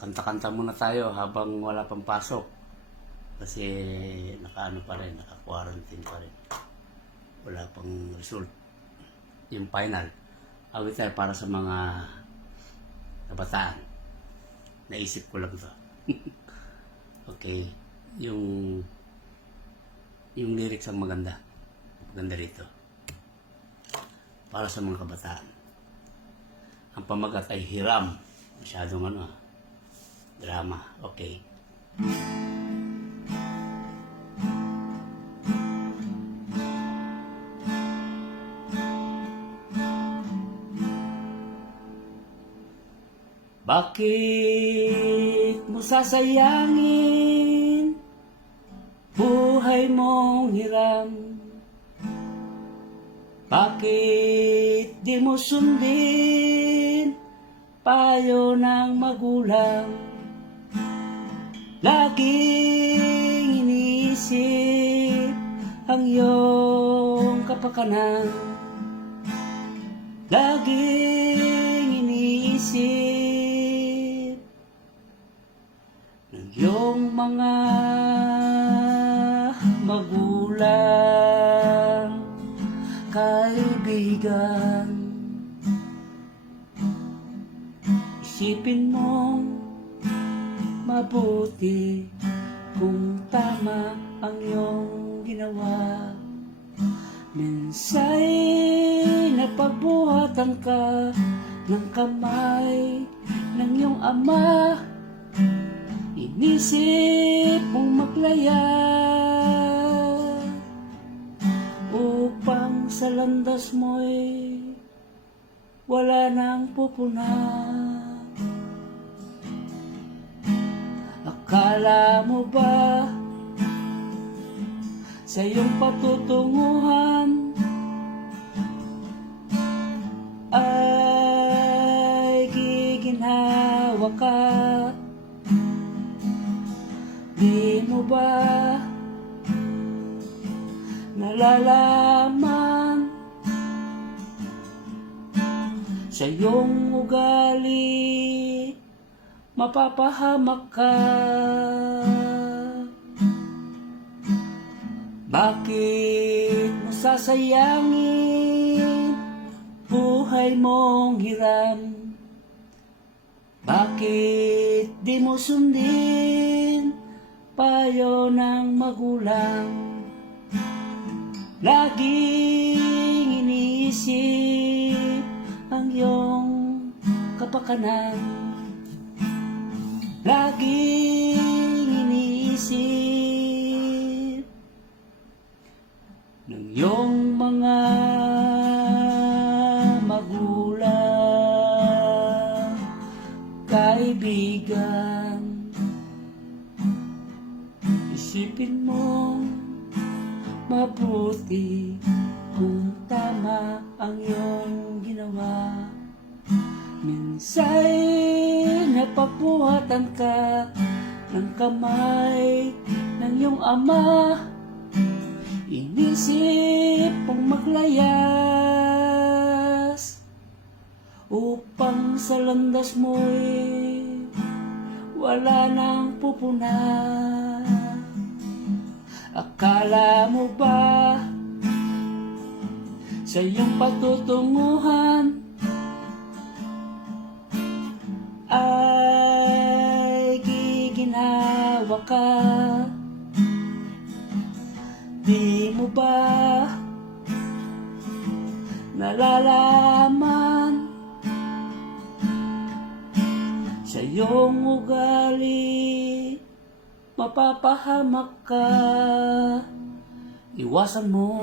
kanta-kanta muna tayo habang wala pang pasok. Kasi nakaano pa rin, naka-quarantine pa rin. Wala pang result. Yung final. Awit tayo para sa mga kabataan. Naisip ko lang to. okay. Yung yung lyrics ang maganda. Maganda rito. Para sa mga kabataan. Ang pamagat ay hiram. Masyadong ano ah. Drama. Okay. Bakit mo sasayangin buhay mong hiram? Bakit di mo sundin payo ng magulang? Laging iniisip ang iyong kapakanan. Laging iniisip ng iyong mga magulang, kaibigan. Isipin mong mabuti kung tama ang iyong ginawa. Minsay napagbuhatan ka ng kamay ng iyong ama. Inisip mong maglaya upang sa landas mo'y wala nang pupuna. Akala mo ba sa iyong patutunguhan ay giginhawa ka? Di mo ba nalalaman sa iyong ugali mapapahamak ka? Bakit mo sasayangin buhay mong hiram? Bakit di mo sundin payo ng magulang? Laging iniisip ang iyong kapakanan. Laging iniisip ng iyong mga magulang, kaibigan. Isipin mo mabuti kung tama ang iyong ginawa. Minsay napapuhatan ka ng kamay ng iyong ama. Inisip ang maglayas upang sa landas mo'y wala nang pupuna. Akala mo ba sa iyong patutunguhan giginhawa ka? Di mo ba nalalaman sa iyong ugali mapapahamak ka? Iwasan mo